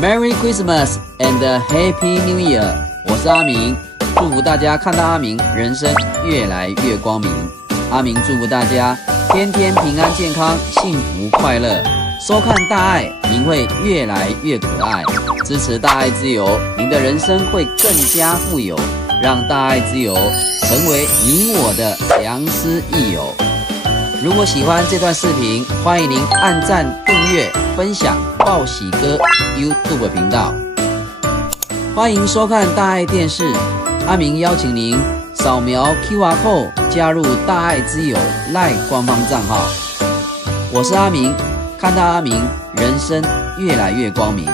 Merry Christmas and Happy New Year！ 我是阿明，祝福大家看到阿明，人生越来越光明。阿明祝福大家天天平安健康，幸福快乐。收看大爱，您会越来越可爱。支持大爱之友，您的人生会更加富有。让大爱之友成为你我的良师益友。如果喜欢这段视频，欢迎您按赞、订阅、分享报喜哥 YouTube 频道。欢迎收看大爱电视，阿明邀请您扫描 QR Code 加入大爱之友 LINE 官方账号。我是阿明，看到阿明，人生越来越光明。